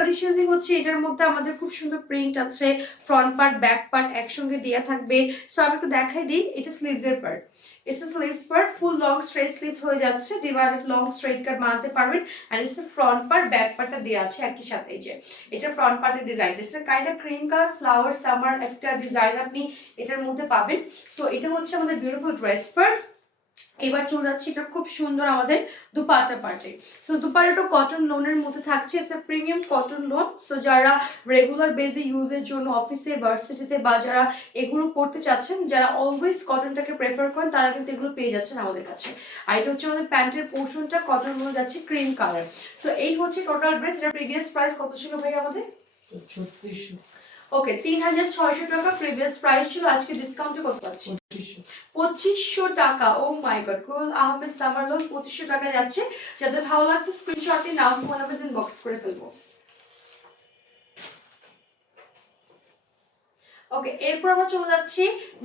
কালেকশনই হচ্ছে, এটার মধ্যে আমাদের খুব সুন্দর প্রিন্ট আছে, ফ্রন্ট পার্ট ব্যাক পার্ট একসঙ্গে দেওয়া থাকবে। সো আমি একটু দেখাই দিই, এটা স্লিভস এর part, it's sleeves part, full long straight sleeves হয়ে যাচ্ছে, ডিভাইডেড লং স্ট্রেট কাট বানাতে পারবেন। And it's front part back পার্টটা দেওয়া আছে একই সাথে। এই যে এটা ফ্রন্ট পার্টের design, it's kind of cream colour flower summer একটা ডিজাইন আপনি এটার মধ্যে পাবেন। সো এটা হচ্ছে আমাদের বিউটিফুল ড্রেস পার্ট। এবার চলে যাচ্ছে এটা খুব সুন্দর আমাদের দুপাট্টা পার্টে। সো দুপাট্টাটা কটন লোনের মধ্যে থাকছে, it's premium cotton loan. So যারা রেগুলার বেসে ইউজের জন্য অফিসে ভার্সিটিতে বা যারা এগুলো পড়তে চাচ্ছেন, যারা অলওয়েজ কটনটাকে প্রেফার করেন, তারা কিন্তু এগুলো পেয়ে যাচ্ছেন আমাদের কাছে। আর এটা হচ্ছে আমাদের প্যান্টের পোর্শনটা কটন লোন যাচ্ছে ক্রিম কালার। সো এই হচ্ছে টোটাল ড্রেস। এটা প্রিভিয়াস প্রাইস কত ছিল ভাই আমাদের? 3600। ওকে, 3600 টাকা প্রিভিয়াস প্রাইস ছিল, আজকে ডিসকাউন্টে কত পাচ্ছি? 2500 টাকা। ও মাই গড, কুল আহমেদ সামার লোন 2500 টাকা যাচ্ছে। যাদের ভালো লাগছে স্ক্রিনশট নিয়ে নাম ফোন নাম্বার ইনবক্স করে ফেলবো। ওকে, এরপর আমরা চলে যাচ্ছি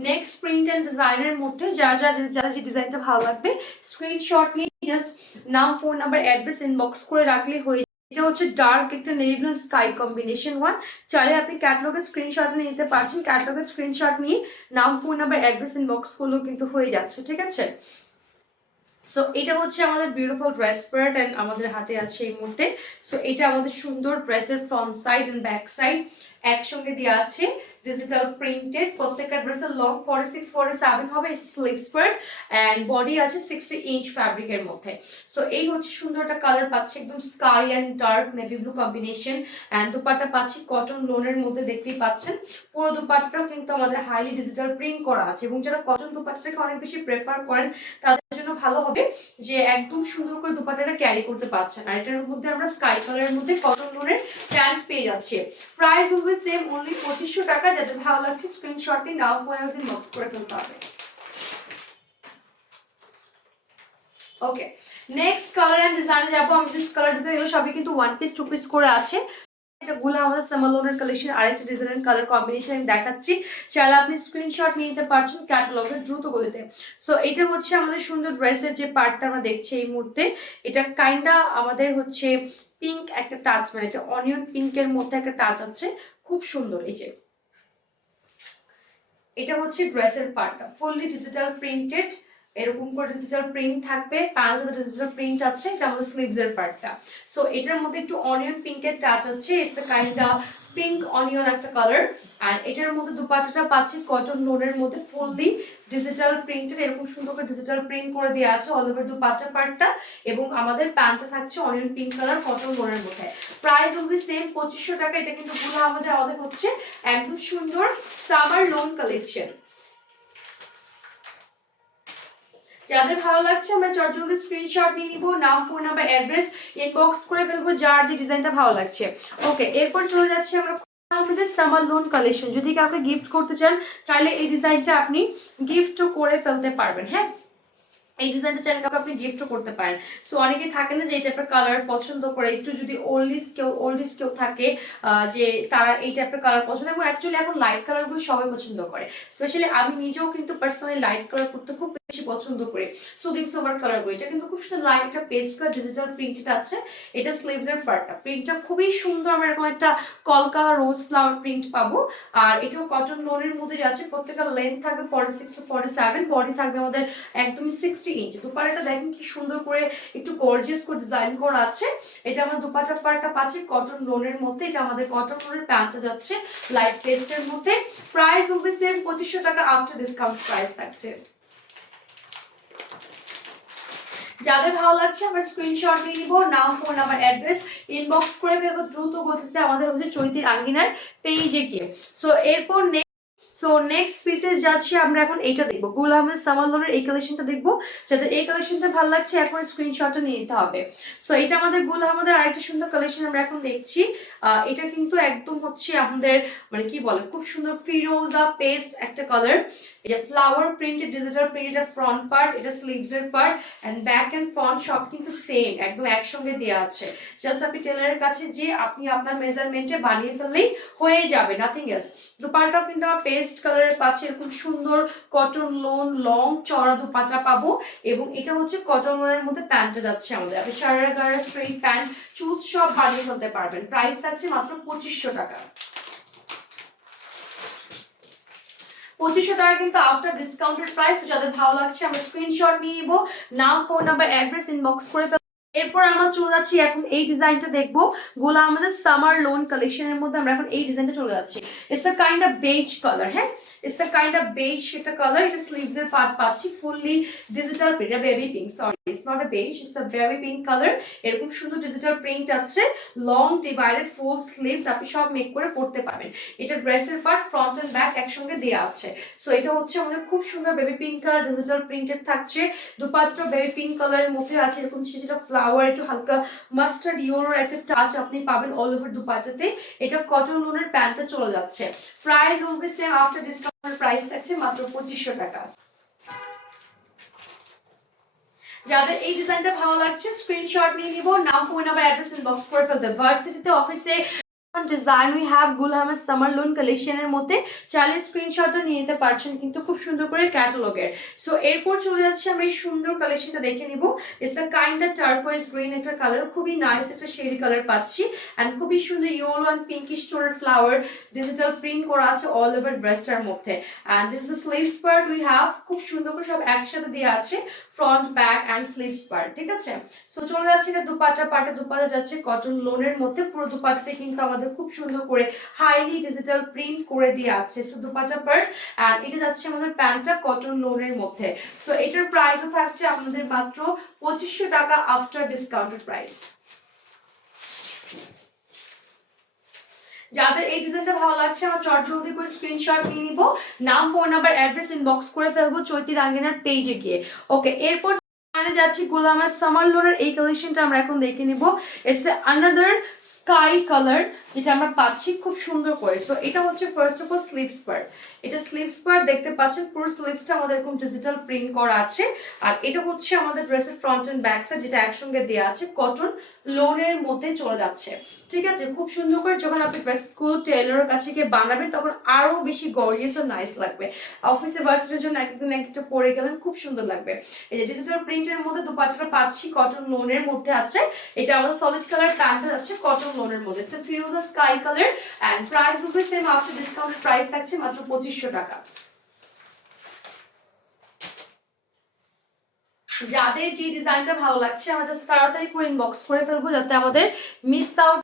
নেক্সট প্রিন্ট এন্ড ডিজাইনের মধ্যে। যারা যে ডিজাইনটা ভালো লাগবে স্ক্রিনশট নিয়ে জাস্ট নাম ফোন নাম্বার অ্যাড্রেস ইনবক্স করে রাখলে হয়ে। এটা হচ্ছে ডার্ক একটা navy blue sky combination one. চাইলে আপনি ক্যাটালগের স্ক্রিনশট নিয়ে নিতে পারছেন, ক্যাটালগের স্ক্রিনশট নিয়ে নাম ফোন নাম্বার অ্যাড্রেস ইনবক্স করলেও কিন্তু হয়ে যাচ্ছে, ঠিক আছে। সো এটা হচ্ছে আমাদের বিউটিফুল ড্রেস পার্ট এন্ড আমাদের হাতে আছে এই মুহূর্তে। সো এটা আমাদের সুন্দর ড্রেসের front side and back side একসঙ্গে দেওয়া আছে, ডিজিটাল প্রিন্টেড। প্রত্যেকটা ড্রেসের লং 46 47 হবে, স্লিভস পার্ট এন্ড বডি আছে 60 ইঞ্চ ফ্যাব্রিকের মধ্যে। সো এই হচ্ছে সুন্দর একটা কালার পাচ্ছে, একদম sky and dark navy blue combination. And dupatta পাচ্ছি কটন লোনের মধ্যে, দেখতেই পাচ্ছেন। পুরো দুপাট্টাটাও কিন্তু আমাদের হাইলি ডিজিটাল প্রিন্ট করা আছে, এবং যারা কটন দুপাট্টাটাকে অনেক বেশি প্রেফার করেন তাদের জন্য ভালো হবে যে একদম সুন্দর করে দুপাট্টাটা ক্যারি করতে পারছেন। আর এটার মধ্যে আমরা স্কাই কালারের মধ্যে কটন লোনের প্যান্ট পেয়ে যাচ্ছি। প্রাইস হবে সেম, অনলি 2500 টাকা। যাদের ভালো লাগছে স্ক্রিনশট নিয়ে নাও ফোন ইনবক্স করে ফেলতে হবে। ওকে, নেক্সট কালার এন্ড ডিজাইনে যাবো। আমি জাস্ট কালার ডিজাইন এগুলো সবই কিন্তু ওয়ান পিস টু পিস করে আছে। এটা গুলো আমাদের সামার লোনের কালেকশন, আরেকটা ডিজাইন কালার কম্বিনেশন দেখাচ্ছি, চাইলে আপনি স্ক্রিনশট নিয়ে নিতে পারছেন ক্যাটালগের দ্রুত গতিতে। সো এটা হচ্ছে আমাদের সুন্দর ড্রেসের যে পার্টটা আমরা দেখছি এই মুহূর্তে। এটা কাইন্ডা আমাদের হচ্ছে পিঙ্ক একটা টাচ, মানে এটা অনিয়ন পিঙ্কের মধ্যে একটা টাচ আছে, খুব সুন্দর। এই যে এটা হচ্ছে ড্রেসের পার্টটা, ফুললি ডিজিটাল প্রিন্টেড, এরকম করে ডিজিটাল প্রিন্ট থাকবে, প্যান্টে ডিজিটাল প্রিন্ট আছে। এটা আমাদের স্লিভস এর পার্টটা। সো এটার মধ্যে একটু অনিয়ন পিঙ্কের টাচ আছে, it's a kind of pink onion একটা কালার। আর এটার মধ্যে দুপাট্টাটা পাচ্ছি কটন লোনের মধ্যে, ফুললি ডিজিটাল প্রিন্টেড, এরকম সুন্দর করে ডিজিটাল প্রিন্ট করে দেওয়া আছে অল ওভার দুপাট্টা পার্টটা। এবং আমাদের প্যান্টটা থাকছে অনিয়ন পিঙ্ক কালার কটন লোনের মধ্যে। প্রাইস হবে সেম 2500 টাকা। এটা কিন্তু পুরো আমাদের হচ্ছে একদম সুন্দর সামার লোন কালেকশন। যাদের ভালো লাগছে আমরা জলদি স্ক্রিনশট নিয়ে নিব, নাম ফোন নাম্বার অ্যাড্রেস ইনবক্স করে ফেলবো যার যে ডিজাইনটা ভালো লাগছে। ওকে, এরপর চলে যাচ্ছি আমরা আমাদের সামার লোন কালেকশন। যদি কাউকে গিফট করতে চান চাইলে এই ডিজাইনটা আপনি গিফটও করে ফেলতে পারবেন। হ্যাঁ, এই ডিজাইনটা চাইলে কাউকে আপনি গিফটও করতে পারেন। সো অনেকে থাকে না যে এই টাইপের কালার পছন্দ করে, একটু যদি ওল্ডিস কেউ থাকে যে তারা এই টাইপের কালার পছন্দ, এবং অ্যাকচুয়ালি এখন লাইট কালারগুলো সবাই পছন্দ করে। স্পেশালি আমি নিজেও কিন্তু পার্সোনালি লাইট কালার করতে খুব বেশি পছন্দ করি। সুদিং সোবার কালার বই, এটা কিন্তু খুব সুন্দর লাইট একটা পেজ কালার ডিজিটাল প্রিন্টেড আছে। এটা স্লিভস এর পার্টটা, প্রিন্টটা খুবই সুন্দর, আমরা এরকম একটা কলকা রোজ ফ্লাওয়ার প্রিন্ট পাবো। আর এটাও কটন লোনের মধ্যে যাচ্ছে, প্রত্যেকটা লেন্থ থাকবে 46 to 47, বডি থাকবে আমাদের একদমই 60 ইঞ্চ। দুপাট্টাটা দেখেন কি সুন্দর করে একটু গর্জিয়াস করে ডিজাইন করা আছে। এটা আমরা দুপাট্টা পার্টটা পাচ্ছি কটন লোনের মধ্যে। এটা আমাদের কটন লোনের প্যান্টটা যাচ্ছে লাইট পেস্টের মধ্যে। প্রাইস হবে সেম 2500 টাকা, আফটার ডিসকাউন্ট প্রাইস থাকছে। যাদের ভালো লাগছে আমরা স্ক্রিনশট নিয়ে নিব, নাম ফোন নাম্বার অ্যাড্রেস ইনবক্স করে ফেলবো দ্রুত গতিতে আমাদের হচ্ছে চৈতির আঙ্গিনার পেজে গিয়ে। সো এরপর নেক্সট পিসেস যাচ্ছি আমরা এখন এইটা দেখবো, গুল আহমেদ সামার লোনের এই কালেকশনটা দেখবো। যাদের এই কালেকশনটা ভালো লাগছে এখন স্ক্রিনশটটা নিয়ে নিতে হবে। সো এটা আমাদের গুল আহমেদের আরেকটা সুন্দর কালেকশন আমরা এখন দেখছি। এটা কিন্তু একদম হচ্ছে আমাদের মানে কি বলে খুব সুন্দর ফিরোজা পেস্ট একটা কালার। এটা flower printed digital printed front part, এটা স্লিভস এর part and back and front সব কিন্তু সেম একদম একসঙ্গে দেওয়া আছে। জাস্ট আপনি টেলারের কাছে যে আপনি আপনার মেজারমেন্টে বানিয়ে ফেললেই হয়ে যাবে, নাথিং এলস। দুপাট্টাও কিন্তু আমার পেজ পেস্ট কালারের পাচ্ছি, এরকম সুন্দর কটন লোন লং চড়া দুপাট্টা পাবো এবং এটা হচ্ছে কটন লোনের মধ্যে প্যান্টটা যাচ্ছে আমাদের। আপনি সারা গাড়া স্ট্রেট প্যান্ট চুজ সব বানিয়ে ফেলতে পারবেন। প্রাইস থাকছে মাত্র 2500 টাকা। 2500 টাকা কিন্তু আফটার ডিসকাউন্টেড প্রাইস। যাদের ভালো লাগছে আমরা স্ক্রিনশট নিয়ে নিব, নাম ফোন নাম্বার অ্যাড্রেস ইনবক্স করে ফেলবো। এরপর আমরা চলে যাচ্ছি এখন এই ডিজাইনটা দেখবো, গোলা আমাদের সামার লোন কালেকশনের মধ্যে আমরা এখন এই ডিজাইনটা চলে যাচ্ছি। It's a kind of beige colour, হ্যাঁ it's a kind of beige একটা কালার। এটা স্লিভস এর পার্ট পাচ্ছি fully digital print, baby pink, sorry it's not a beige, it's a baby pink colour. এরকম সুন্দর ডিজিটাল প্রিন্ট আছে, long divided full sleeves, আপনি সব মেক করে পড়তে পারবেন। এটা ড্রেসের পার্ট ফ্রন্ট এন্ড ব্যাক একসঙ্গে দেওয়া আছে। সো এটা হচ্ছে আমাদের খুব সুন্দর baby pink colour digital printed থাকছে। দুপাট্টা বেবি পিঙ্ক কালারের মধ্যে আছে, এরকম ছোট ফ্লাওয়ার, একটু হালকা মাস্টার্ড ইয়েলোর একটা টাচ আপনি পাবেন অল ওভার দুপাট্টাতে। এটা কটন লোনের প্যান্টটা চলে যাচ্ছে। Price will be same after discount, price থাকছে মাত্র 2500 টাকা। যাদের এই ডিজাইনটা ভালো লাগছে স্ক্রিনশট নিয়ে নিব, নাম ফোন নাম্বার অ্যাড্রেস ইনবক্স করে ফেলতে। ভার্সিটিতে অফিসে ডিজাইন উই হ্যাভ গুল আহমেদ সামার লোন কালেকশনের মধ্যে চাইলে স্ক্রিনশটটা নিয়ে নিতে পারছেন কিন্তু খুব সুন্দর করে ক্যাটালগের। সো এরপর চলে যাচ্ছে আমরা এই সুন্দর কালেকশনটা দেখে নিব। It's a kind of turquoise green একটা কালার, খুবই নাইস একটা শেডি কালার পাচ্ছি এন্ড খুবই সুন্দর ইয়েলো এন্ড পিঙ্কিশ টোনের ফ্লাওয়ার ডিজিটাল প্রিন্ট করা আছে অল ওভার ড্রেসটার মধ্যে। And this is the sleeves part we have, খুব সুন্দর করে সব একসাথে দেওয়া আছে, front back and sleeves part, ঠিক আছে। সো চলে যাচ্ছে এটা দুপাট্টা পার্টে, দুপাট্টা যাচ্ছে কটন লোনের মধ্যে, পুরো দুপাট্টাতে কিন্তু আমাদের খুব সুন্দর করে হাইলি ডিজিটাল প্রিন্ট করে দিয়ে আছে। সো দুপাট্টা পার্ট এন্ড এটা যাচ্ছে আমাদের প্যান্টটা কটন লোনের মধ্যে। সো এটার প্রাইসও থাকছে আমাদের মাত্র 2500 টাকা আফটার ডিসকাউন্টেড প্রাইস। যাদের এই ডিজাইনটা ভালো লাগছে আমার চটজলদি করে স্ক্রিনশট নিয়ে নিব, নাম ফোন নাম্বার অ্যাড্রেস ইনবক্স করে ফেলবো চৈতি রাঙ্গিনার পেজে গিয়ে। ওকে, এরপর যাচ্ছি গোলামের সামার লোনের এই কালেকশনটা আমরা এখন দেখে নিব। ইটস আনাদার স্কাই কালার যেটা আমরা পাচ্ছি খুব সুন্দর করে। সো এটা হচ্ছে first of all sleeves part, এটা স্লিভস পার্ট দেখতে পাচ্ছেন, পুরো স্লিভসটা আমাদের এরকম ডিজিটাল প্রিন্ট করা আছে। আর এটা হচ্ছে আমাদের ড্রেসের ফ্রন্ট এন্ড ব্যাক সাইড যেটা একসঙ্গে দেওয়া আছে, কটন লোনের মধ্যে চলে যাচ্ছে, ঠিক আছে। খুব সুন্দর করে যখন আপনি ড্রেস স্কুল টেইলরের কাছে গিয়ে বানাবেন তখন আরো বেশি গর্জিয়াস আর নাইস লাগবে। অফিসে ভার্সিটির জন্য একদিন একটা পরে গেলেন খুব সুন্দর লাগবে। এই যে ডিজিটাল প্রিন্টের মধ্যে দুপাট্টাটা পাচ্ছি কটন লোনের মধ্যে আছে। এটা আমাদের সলিড কালার প্যান্টটা আছে কটন লোনের মধ্যে, সো ফিরোজা sky colour and price will be same after discounted price থাকছে মাত্র 2500 টাকা। যাদের যে ডিজাইনটা ভালো লাগছে আমরা জাস্ট তাড়াতাড়ি করে ইনবক্স করে ফেলবো যাতে আমাদের miss out.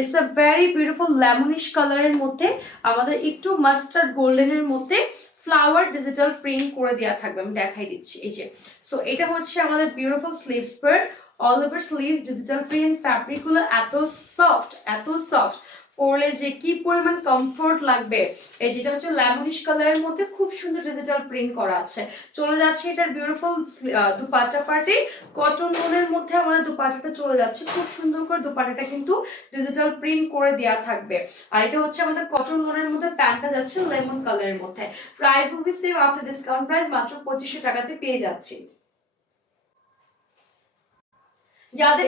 It's a very beautiful lemonish কালারের মধ্যে আমাদের একটু মাস্টার্ড গোল্ডেনের মধ্যে ফ্লাওয়ার ডিজিটাল প্রিন্ট করে দেওয়া থাকবে, আমি দেখাই দিচ্ছি এই যে। সো এটা হচ্ছে আমাদের beautiful sleeves part, all over sleeves digital print, fabric গুলো এত সফট এত সফট, পরলে যে কি পরিমাণ কমফোর্ট লাগবে। এই যেটা হচ্ছে লেমনিশ কালারের মধ্যে খুব সুন্দর ডিজিটাল প্রিন্ট করা আছে। চলে যাচ্ছে এটার বিউটিফুল দুপাট্টা পার্টে, কটন লোনের মধ্যে আমাদের দুপাট্টাটা চলে যাচ্ছে, খুব সুন্দর করে দুপাট্টাটা কিন্তু ডিজিটাল প্রিন্ট করে দেওয়া থাকবে। আর এটা হচ্ছে আমাদের কটন লোনের মধ্যে প্যান্টটা যাচ্ছে লেমন কালারের মধ্যে। Price will be same after discount price, মাত্র 2500 টাকাতে পেয়ে যাচ্ছি। যাদের